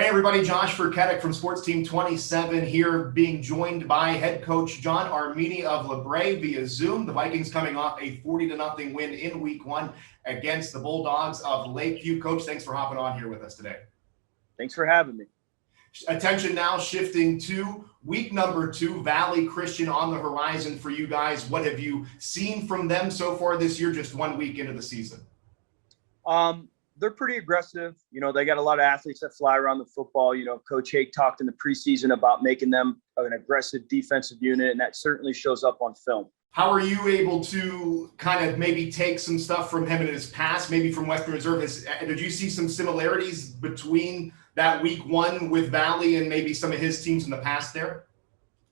Hey everybody, Josh Furketic from Sports Team 27 here, being joined by head coach John Armeni of LaBrae via Zoom. The Vikings coming off a 40-0 win in week one against the Bulldogs of Lakeview. Coach, thanks for hopping on here with us today. Thanks for having me. Attention now shifting to week number 2, Valley Christian on the horizon for you guys. What have you seen from them so far this year, just 1 week into the season? They're pretty aggressive. They got a lot of athletes that fly around the football. Coach Hake talked in the preseason about making them an aggressive defensive unit, and that certainly shows up on film. How are you able to kind of maybe take some stuff from him in his past, maybe from Western Reserve? Did you see some similarities between that week 1 with Valley and maybe some of his teams in the past there?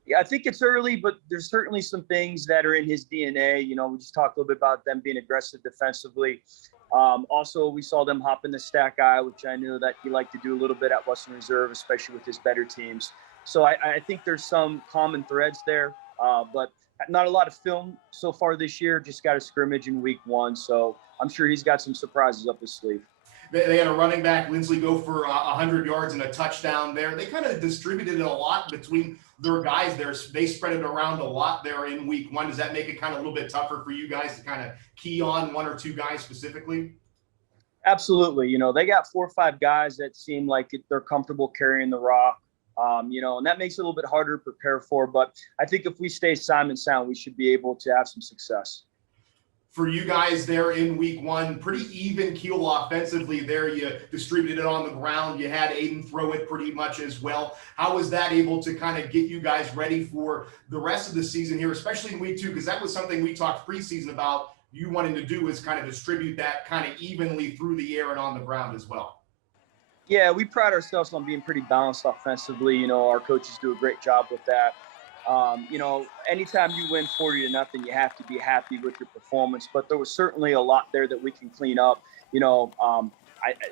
Yeah, I think it's early, but there's certainly some things that are in his DNA. We just talked a little bit about them being aggressive defensively. Also, we saw them hop in the stack eye, which I knew that he liked to do a little bit at Western Reserve, especially with his better teams. So I think there's some common threads there, but not a lot of film so far this year. Just got a scrimmage in week 1, so I'm sure he's got some surprises up his sleeve. They had a running back, Lindsley, go for 100 yards and a touchdown there. They kind of distributed it a lot between their guys there. They spread it around a lot there in week 1. Does that make it kind of a little bit tougher for you guys to kind of key on 1 or 2 guys specifically? Absolutely. They got 4 or 5 guys that seem like they're comfortable carrying the rock, and that makes it a little bit harder to prepare for. But I think if we stay Simon sound, we should be able to have some success. For you guys there in week 1, pretty even keel offensively there. You distributed it on the ground. You had Aiden throw it pretty much as well. How was that able to kind of get you guys ready for the rest of the season here, especially in week 2? Because that was something we talked preseason about you wanting to do, is kind of distribute that kind of evenly through the air and on the ground as well. Yeah, we pride ourselves on being pretty balanced offensively. Our coaches do a great job with that. Anytime you win 40-0, you have to be happy with your performance. But there was certainly a lot there that we can clean up.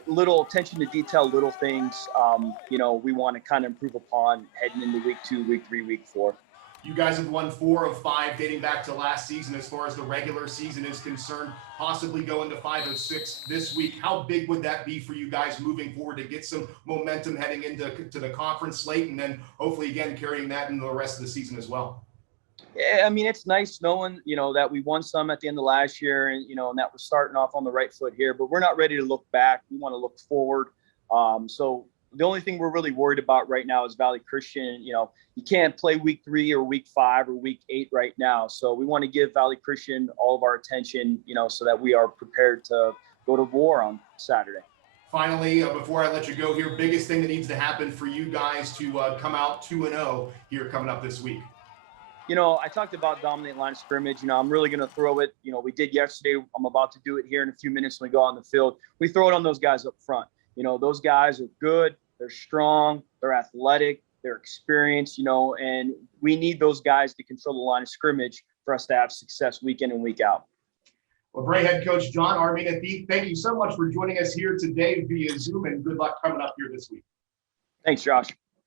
Little attention to detail, little things, we want to kind of improve upon heading into week 2, week 3, week 4. You guys have won 4 of 5 dating back to last season as far as the regular season is concerned, possibly going to 5 of 6 this week. How big would that be for you guys moving forward to get some momentum heading into the conference slate and then hopefully again carrying that into the rest of the season as well? Yeah, I mean, it's nice knowing, that we won some at the end of last year and that we're starting off on the right foot here, but we're not ready to look back. We want to look forward. So the only thing we're really worried about right now is Valley Christian. You can't play week 3 or week 5 or week 8 right now. So we want to give Valley Christian all of our attention, so that we are prepared to go to war on Saturday. Finally, before I let you go here, biggest thing that needs to happen for you guys to come out 2-0 here coming up this week? I talked about dominant line of scrimmage. I'm really going to throw it. We did yesterday. I'm about to do it here in a few minutes when we go on the field. We throw it on those guys up front. Those guys are good. They're strong. They're athletic. They're experienced, and we need those guys to control the line of scrimmage for us to have success week in and week out. LaBrae head coach John Armeni, thank you so much for joining us here today via Zoom, and good luck coming up here this week. Thanks, Josh.